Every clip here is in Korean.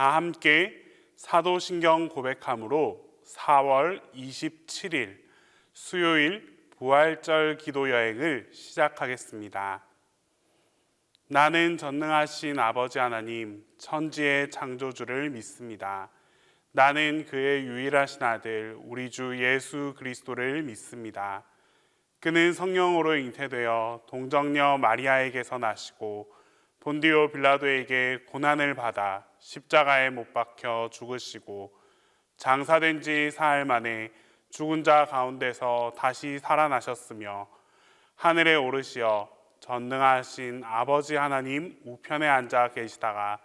다 함께 사도신경 고백함으로 4월 27일 수요일 부활절 기도 여행을 시작하겠습니다. 나는 전능하신 아버지 하나님, 천지의 창조주를 믿습니다. 나는 그의 유일하신 아들, 우리 주 예수 그리스도를 믿습니다. 그는 성령으로 잉태되어 동정녀 마리아에게서 나시고 본디오 빌라도에게 고난을 받아 십자가에 못 박혀 죽으시고 장사된 지 사흘 만에 죽은 자 가운데서 다시 살아나셨으며 하늘에 오르시어 전능하신 아버지 하나님 우편에 앉아 계시다가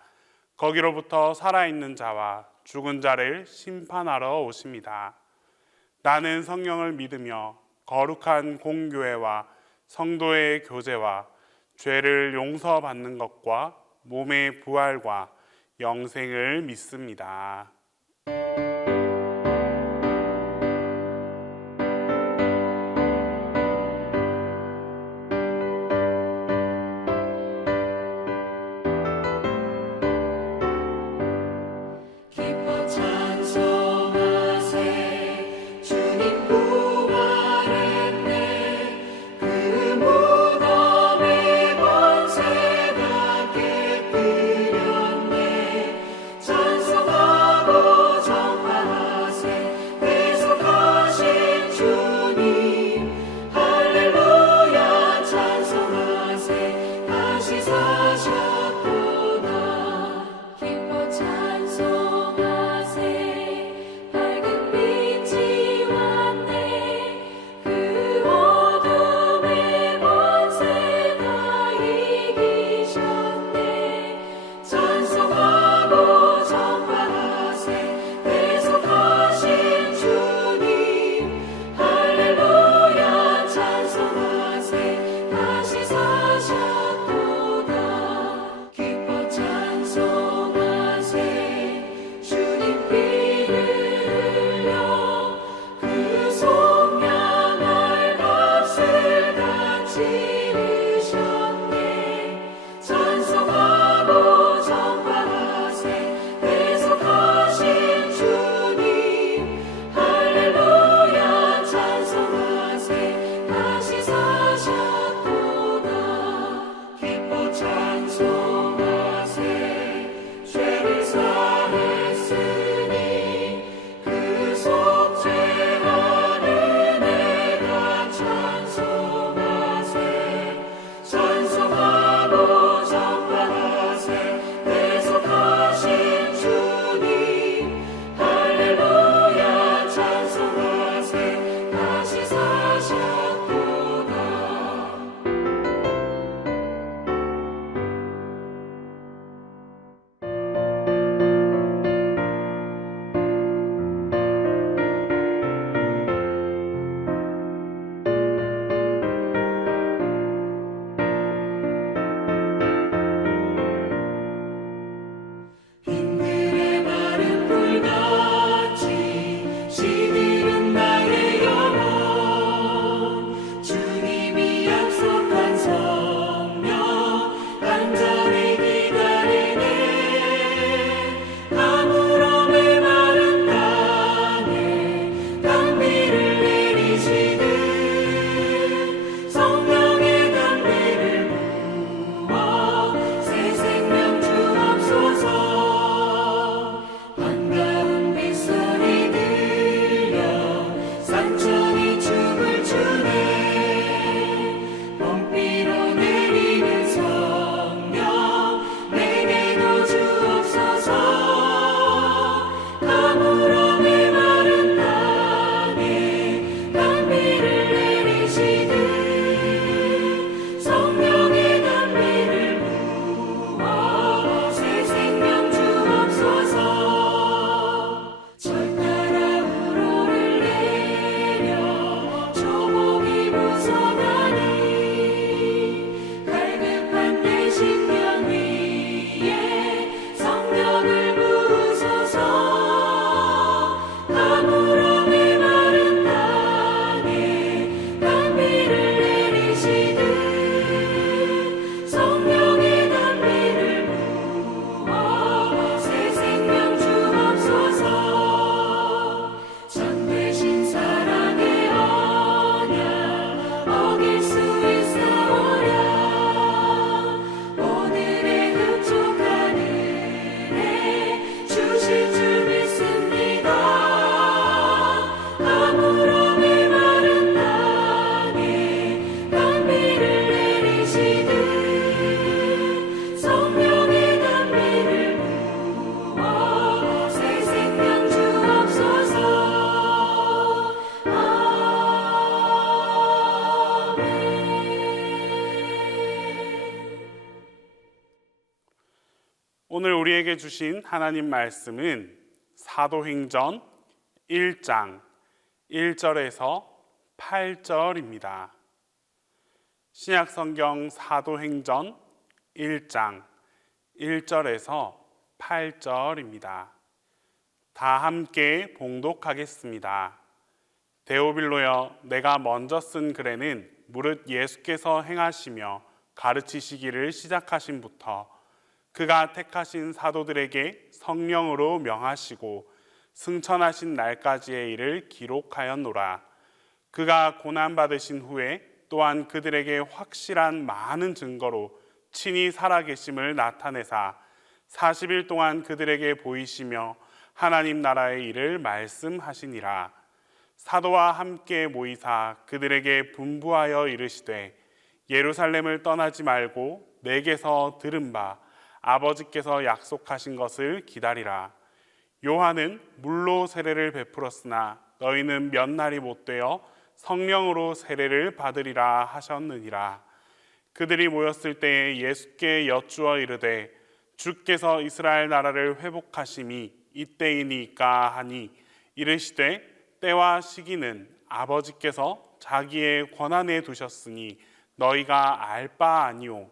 거기로부터 살아있는 자와 죽은 자를 심판하러 오십니다. 나는 성령을 믿으며 거룩한 공교회와 성도의 교제와 죄를 용서받는 것과 몸의 부활과 영생을 믿습니다. 찬송하고 우리에게 주신 하나님 말씀은 사도행전 1장 1절에서 8절입니다. 신약성경 사도행전 1장 1절에서 8절입니다. 다 함께 봉독하겠습니다. 데오빌로여, 내가 먼저 쓴 글에는 무릇 예수께서 행하시며 가르치시기를 시작하신부터 그가 택하신 사도들에게 성령으로 명하시고 승천하신 날까지의 일을 기록하였노라. 그가 고난받으신 후에 또한 그들에게 확실한 많은 증거로 친히 살아계심을 나타내사 40일 동안 그들에게 보이시며 하나님 나라의 일을 말씀하시니라. 사도와 함께 모이사 그들에게 분부하여 이르시되 예루살렘을 떠나지 말고 내게서 들은 바 아버지께서 약속하신 것을 기다리라. 요한은 물로 세례를 베풀었으나 너희는 몇 날이 못되어 성령으로 세례를 받으리라 하셨느니라. 그들이 모였을 때에 예수께 여쭈어 이르되 주께서 이스라엘 나라를 회복하심이 이때이니까 하니 이르시되 때와 시기는 아버지께서 자기의 권한에 두셨으니 너희가 알 바 아니오.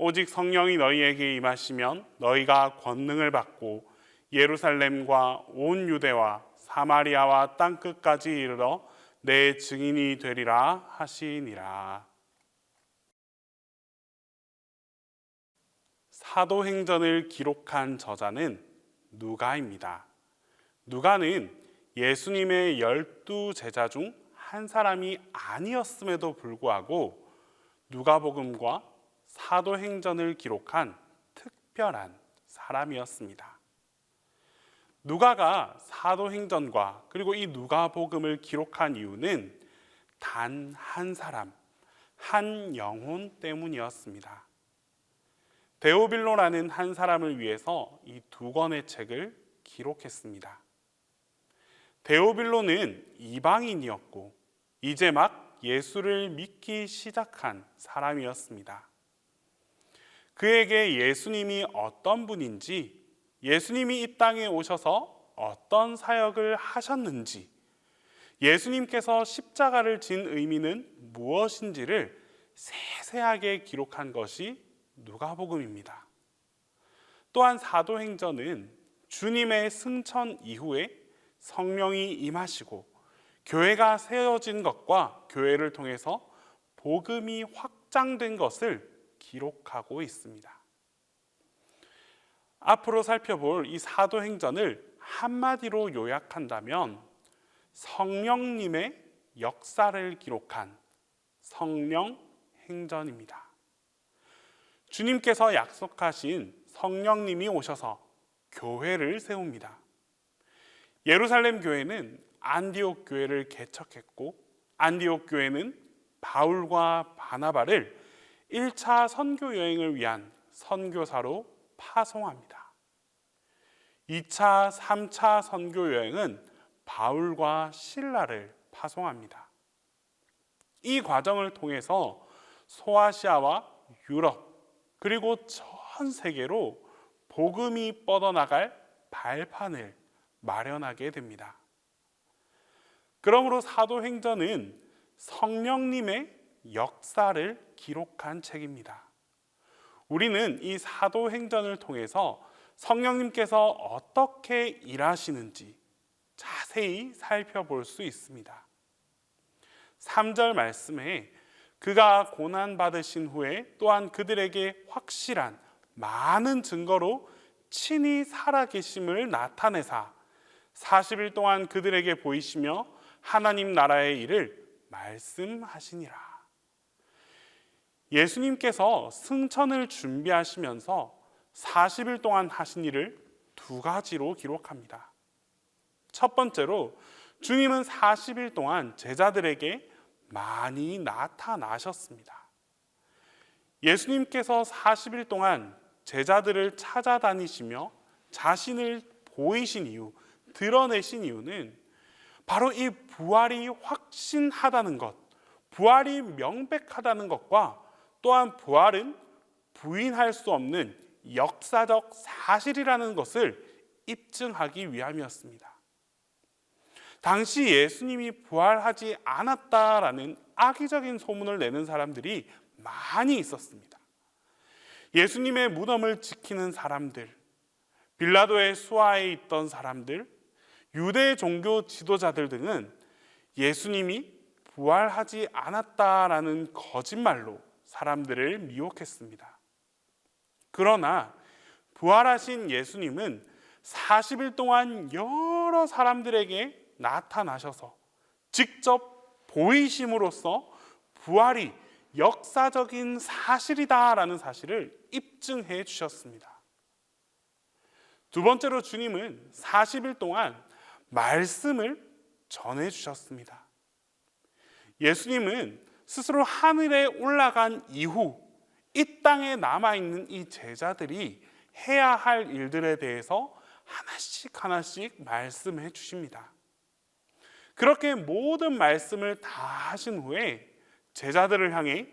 오직 성령이 너희에게 임하시면 너희가 권능을 받고 예루살렘과 온 유대와 사마리아와 땅끝까지 이르러 내 증인이 되리라 하시니라. 사도행전을 기록한 저자는 누가입니다. 누가는 예수님의 12 제자 중 한 사람이 아니었음에도 불구하고 누가복음과 사도행전을 기록한 특별한 사람이었습니다. 누가가 사도행전과 그리고 이 누가복음을 기록한 이유는 단 한 사람, 한 영혼 때문이었습니다. 데오빌로라는 한 사람을 위해서 이 두 권의 책을 기록했습니다. 데오빌로는 이방인이었고 이제 막 예수를 믿기 시작한 사람이었습니다. 그에게 예수님이 어떤 분인지, 예수님이 이 땅에 오셔서 어떤 사역을 하셨는지, 예수님께서 십자가를 진 의미는 무엇인지를 세세하게 기록한 것이 누가복음입니다. 또한 사도행전은 주님의 승천 이후에 성령이 임하시고 교회가 세워진 것과 교회를 통해서 복음이 확장된 것을 기록하고 있습니다. 앞으로 살펴볼 이 사도행전을 한마디로 요약한다면 성령님의 역사를 기록한 성령행전입니다. 주님께서 약속하신 성령님이 오셔서 교회를 세웁니다. 예루살렘 교회는 안디옥 교회를 개척했고 안디옥 교회는 바울과 바나바를 1차 선교 여행을 위한 선교사로 파송합니다. 2차, 3차 선교 여행은 바울과 실라를 파송합니다. 이 과정을 통해서 소아시아와 유럽 그리고 전 세계로 복음이 뻗어나갈 발판을 마련하게 됩니다. 그러므로 사도행전은 성령님의 역사를 기록한 책입니다. 우리는 이 사도행전을 통해서 성령님께서 어떻게 일하시는지 자세히 살펴볼 수 있습니다. 3절 말씀에 그가 고난받으신 후에 또한 그들에게 확실한 많은 증거로 친히 살아계심을 나타내사 40일 동안 그들에게 보이시며 하나님 나라의 일을 말씀하시니라. 예수님께서 승천을 준비하시면서 40일 동안 하신 일을 두 가지로 기록합니다. 첫 번째로 주님은 40일 동안 제자들에게 많이 나타나셨습니다. 예수님께서 40일 동안 제자들을 찾아다니시며 자신을 보이신 이유, 드러내신 이유는 바로 이 부활이 확신하다는 것, 부활이 명백하다는 것과 또한 부활은 부인할 수 없는 역사적 사실이라는 것을 입증하기 위함이었습니다. 당시 예수님이 부활하지 않았다라는 악의적인 소문을 내는 사람들이 많이 있었습니다. 예수님의 무덤을 지키는 사람들, 빌라도의 수하에 있던 사람들, 유대 종교 지도자들 등은 예수님이 부활하지 않았다라는 거짓말로 사람들을 미혹했습니다. 그러나 부활하신 예수님은 40일 동안 여러 사람들에게 나타나셔서 직접 보이심으로써 부활이 역사적인 사실이다라는 사실을 입증해 주셨습니다. 두 번째로 주님은 40일 동안 말씀을 전해 주셨습니다. 예수님은 스스로 하늘에 올라간 이후 이 땅에 남아있는 이 제자들이 해야 할 일들에 대해서 하나씩 말씀해 주십니다. 그렇게 모든 말씀을 다 하신 후에 제자들을 향해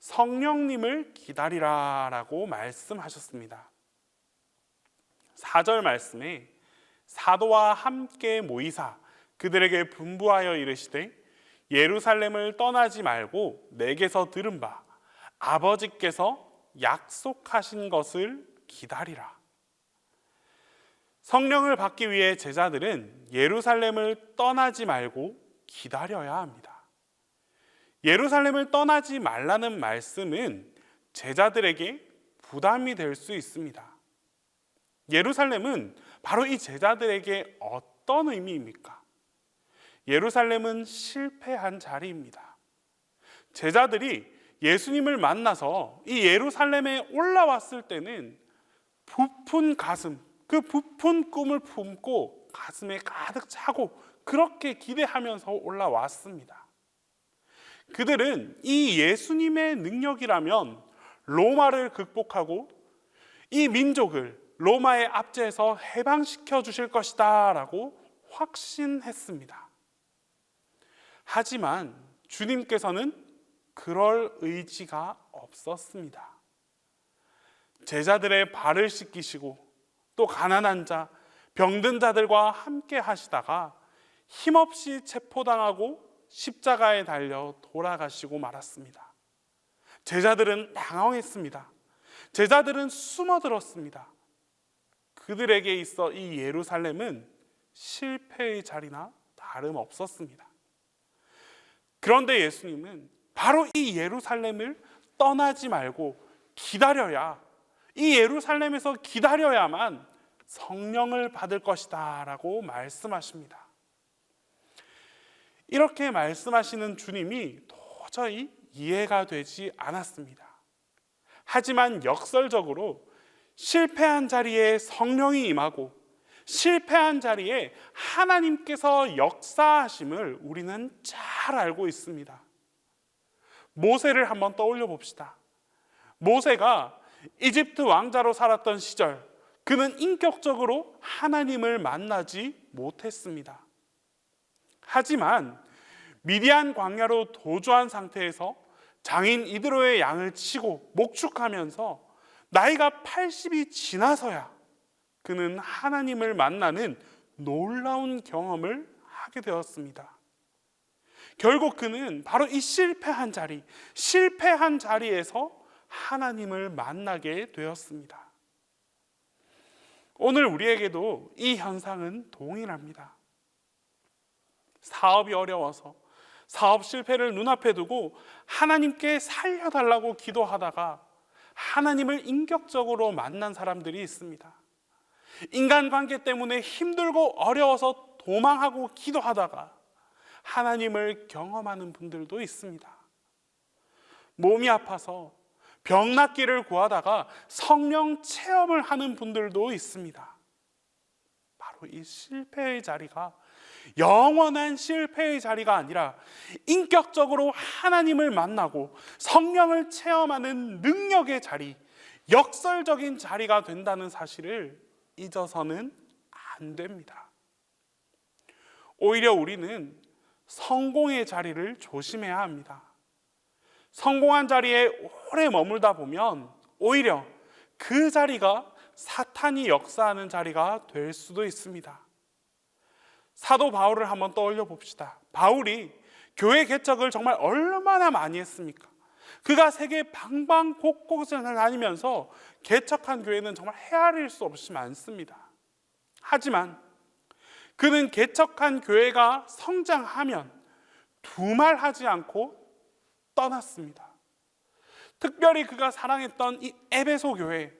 성령님을 기다리라 라고 말씀하셨습니다. 4절 말씀에 사도와 함께 모이사 그들에게 분부하여 이르시되 예루살렘을 떠나지 말고 내게서 들은 바 아버지께서 약속하신 것을 기다리라. 성령을 받기 위해 제자들은 예루살렘을 떠나지 말고 기다려야 합니다. 예루살렘을 떠나지 말라는 말씀은 제자들에게 부담이 될 수 있습니다. 예루살렘은 바로 이 제자들에게 어떤 의미입니까? 예루살렘은 실패한 자리입니다. 제자들이 예수님을 만나서 이 예루살렘에 올라왔을 때는 부푼 가슴, 그 부푼 꿈을 품고 가슴에 가득 차고 그렇게 기대하면서 올라왔습니다. 그들은 이 예수님의 능력이라면 로마를 극복하고 이 민족을 로마의 압제에서 해방시켜 주실 것이다 라고 확신했습니다. 하지만 주님께서는 그럴 의지가 없었습니다. 제자들의 발을 씻기시고 또 가난한 자, 병든 자들과 함께 하시다가 힘없이 체포당하고 십자가에 달려 돌아가시고 말았습니다. 제자들은 당황했습니다. 제자들은 숨어들었습니다. 그들에게 있어 이 예루살렘은 실패의 자리나 다름없었습니다. 그런데 예수님은 바로 이 예루살렘을 떠나지 말고 기다려야, 이 예루살렘에서 기다려야만 성령을 받을 것이다 라고 말씀하십니다. 이렇게 말씀하시는 주님이 도저히 이해가 되지 않았습니다. 하지만 역설적으로 실패한 자리에 성령이 임하고 실패한 자리에 하나님께서 역사하심을 우리는 잘 알고 있습니다. 모세를 한번 떠올려 봅시다. 모세가 이집트 왕자로 살았던 시절, 그는 인격적으로 하나님을 만나지 못했습니다. 하지만 미디안 광야로 도주한 상태에서 장인 이드로의 양을 치고 목축하면서 나이가 80이 지나서야 그는 하나님을 만나는 놀라운 경험을 하게 되었습니다. 결국 그는 바로 이 실패한 자리에서 하나님을 만나게 되었습니다. 오늘 우리에게도 이 현상은 동일합니다. 사업이 어려워서 사업 실패를 눈앞에 두고 하나님께 살려달라고 기도하다가 하나님을 인격적으로 만난 사람들이 있습니다. 인간관계 때문에 힘들고 어려워서 도망하고 기도하다가 하나님을 경험하는 분들도 있습니다. 몸이 아파서 병 낫기를 구하다가 성령 체험을 하는 분들도 있습니다. 바로 이 실패의 자리가 영원한 실패의 자리가 아니라 인격적으로 하나님을 만나고 성령을 체험하는 능력의 자리, 역설적인 자리가 된다는 사실을 잊어서는 안 됩니다. 오히려 우리는 성공의 자리를 조심해야 합니다. 성공한 자리에 오래 머물다 보면 오히려 그 자리가 사탄이 역사하는 자리가 될 수도 있습니다. 사도 바울을 한번 떠올려 봅시다. 바울이 교회 개척을 정말 얼마나 많이 했습니까? 그가 세계 방방곡곡을 다니면서 개척한 교회는 정말 헤아릴 수 없이 많습니다. 하지만 그는 개척한 교회가 성장하면 두말하지 않고 떠났습니다. 특별히 그가 사랑했던 이 에베소 교회,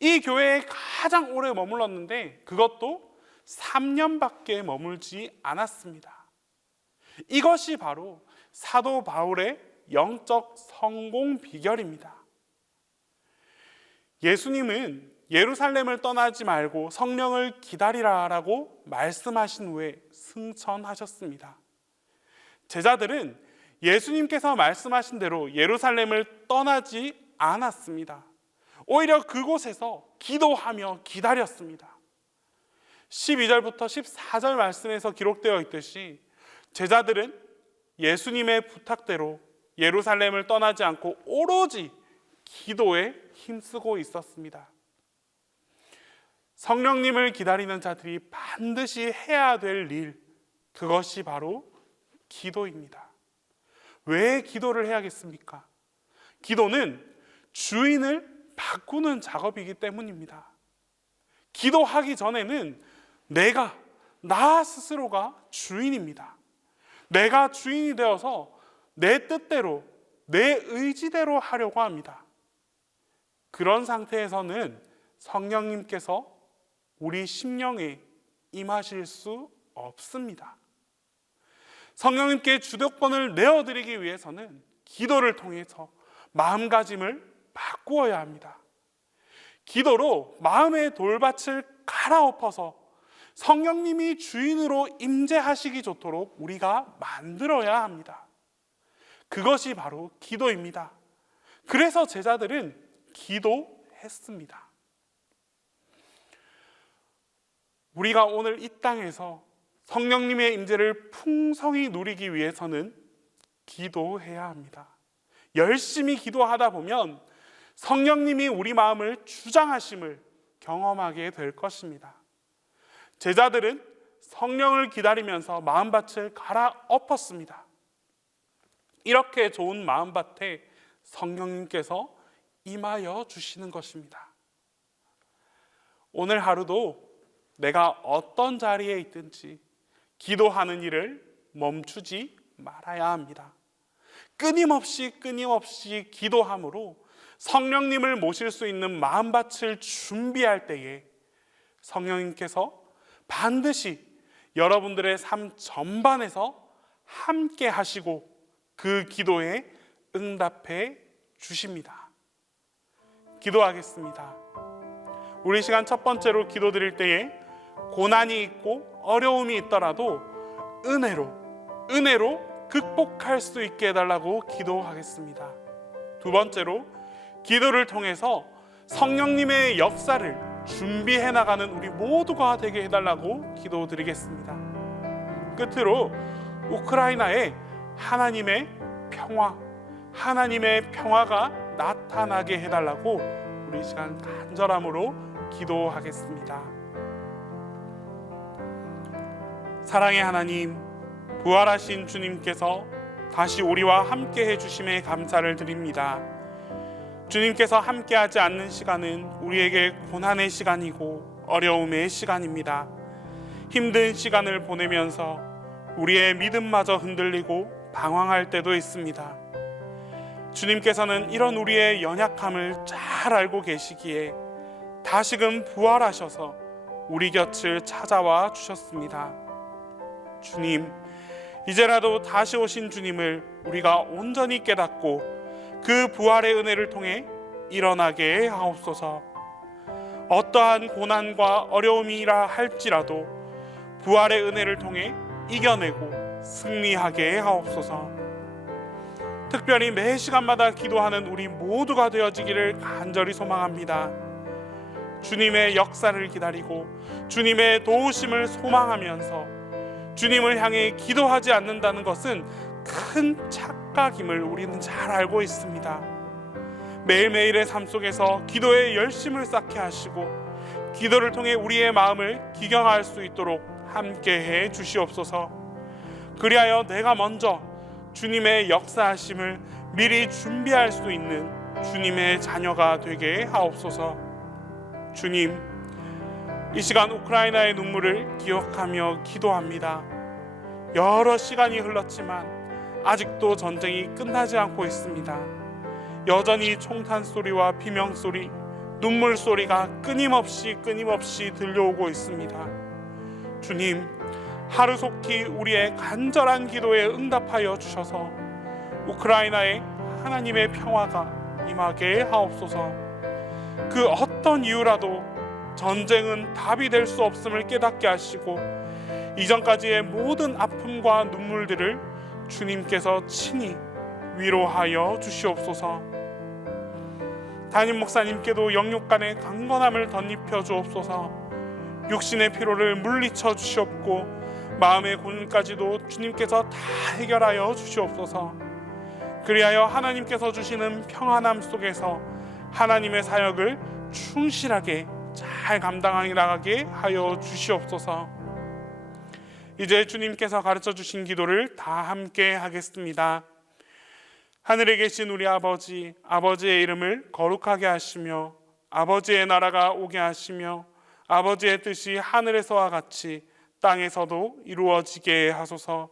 이 교회에 가장 오래 머물렀는데 그것도 3년밖에 머물지 않았습니다. 이것이 바로 사도 바울의 영적 성공 비결입니다. 예수님은 예루살렘을 떠나지 말고 성령을 기다리라라고 말씀하신 후에 승천하셨습니다. 제자들은 예수님께서 말씀하신 대로 예루살렘을 떠나지 않았습니다. 오히려 그곳에서 기도하며 기다렸습니다. 12절부터 14절 말씀에서 기록되어 있듯이 제자들은 예수님의 부탁대로 예루살렘을 떠나지 않고 오로지 기도에 힘쓰고 있었습니다. 성령님을 기다리는 자들이 반드시 해야 될 일, 그것이 바로 기도입니다. 왜 기도를 해야겠습니까? 기도는 주인을 바꾸는 작업이기 때문입니다. 기도하기 전에는 나 스스로가 주인입니다. 내가 주인이 되어서 내 뜻대로, 내 의지대로 하려고 합니다. 그런 상태에서는 성령님께서 우리 심령에 임하실 수 없습니다. 성령님께 주도권을 내어드리기 위해서는 기도를 통해서 마음가짐을 바꾸어야 합니다. 기도로 마음의 돌밭을 갈아엎어서 성령님이 주인으로 임재하시기 좋도록 우리가 만들어야 합니다. 그것이 바로 기도입니다. 그래서 제자들은 기도했습니다. 우리가 오늘 이 땅에서 성령님의 임재를 풍성히 누리기 위해서는 기도해야 합니다. 열심히 기도하다 보면 성령님이 우리 마음을 주장하심을 경험하게 될 것입니다. 제자들은 성령을 기다리면서 마음밭을 갈아엎었습니다. 이렇게 좋은 마음밭에 성령님께서 임하여 주시는 것입니다. 오늘 하루도 내가 어떤 자리에 있든지 기도하는 일을 멈추지 말아야 합니다. 끊임없이 기도함으로 성령님을 모실 수 있는 마음밭을 준비할 때에 성령님께서 반드시 여러분들의 삶 전반에서 함께 하시고 그 기도에 응답해 주십니다. 기도하겠습니다. 우리 시간 첫 번째로 기도드릴 때에 고난이 있고 어려움이 있더라도 은혜로 극복할 수 있게 해달라고 기도하겠습니다. 두 번째로 기도를 통해서 성령님의 역사를 준비해 나가는 우리 모두가 되게 해달라고 기도드리겠습니다. 끝으로 우크라이나에 하나님의 평화가 나타나게 해달라고 우리 시간 간절함으로 기도하겠습니다. 사랑의 하나님, 부활하신 주님께서 다시 우리와 함께 해주심에 감사를 드립니다. 주님께서 함께하지 않는 시간은 우리에게 고난의 시간이고 어려움의 시간입니다. 힘든 시간을 보내면서 우리의 믿음마저 흔들리고 방황할 때도 있습니다. 주님께서는 이런 우리의 연약함을 잘 알고 계시기에 다시금 부활하셔서 우리 곁을 찾아와 주셨습니다. 주님, 이제라도 다시 오신 주님을 우리가 온전히 깨닫고 그 부활의 은혜를 통해 일어나게 하옵소서. 어떠한 고난과 어려움이라 할지라도 부활의 은혜를 통해 이겨내고 승리하게 하옵소서. 특별히 매 시간마다 기도하는 우리 모두가 되어지기를 간절히 소망합니다. 주님의 역사를 기다리고 주님의 도우심을 소망하면서 주님을 향해 기도하지 않는다는 것은 큰 착각임을 우리는 잘 알고 있습니다. 매일매일의 삶 속에서 기도의 열심을 쌓게 하시고 기도를 통해 우리의 마음을 기경할 수 있도록 함께해 주시옵소서. 그리하여 내가 먼저 주님의 역사하심을 미리 준비할 수 있는 주님의 자녀가 되게 하옵소서. 주님, 이 시간 우크라이나의 눈물을 기억하며 기도합니다. 여러 시간이 흘렀지만 아직도 전쟁이 끝나지 않고 있습니다. 여전히 총탄 소리와 비명 소리, 눈물 소리가 끊임없이 들려오고 있습니다. 주님, 하루속히 우리의 간절한 기도에 응답하여 주셔서 우크라이나에 하나님의 평화가 임하게 하옵소서. 그 어떤 이유라도 전쟁은 답이 될 수 없음을 깨닫게 하시고 이전까지의 모든 아픔과 눈물들을 주님께서 친히 위로하여 주시옵소서. 담임 목사님께도 영육간의 강건함을 덧입혀 주옵소서. 육신의 피로를 물리쳐 주시옵고 마음의 고민까지도 주님께서 다 해결하여 주시옵소서. 그리하여 하나님께서 주시는 평안함 속에서 하나님의 사역을 충실하게 잘 감당하게 나가게 하여 주시옵소서. 이제 주님께서 가르쳐 주신 기도를 다 함께 하겠습니다. 하늘에 계신 우리 아버지, 아버지의 이름을 거룩하게 하시며 아버지의 나라가 오게 하시며 아버지의 뜻이 하늘에서와 같이 땅에서도 이루어지게 하소서.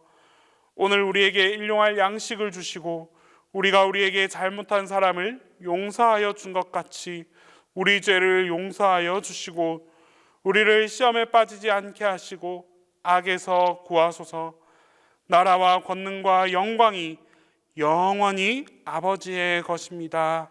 오늘 우리에게 일용할 양식을 주시고 우리가 우리에게 잘못한 사람을 용서하여 준 것 같이 우리 죄를 용서하여 주시고 우리를 시험에 빠지지 않게 하시고 악에서 구하소서. 나라와 권능과 영광이 영원히 아버지의 것입니다.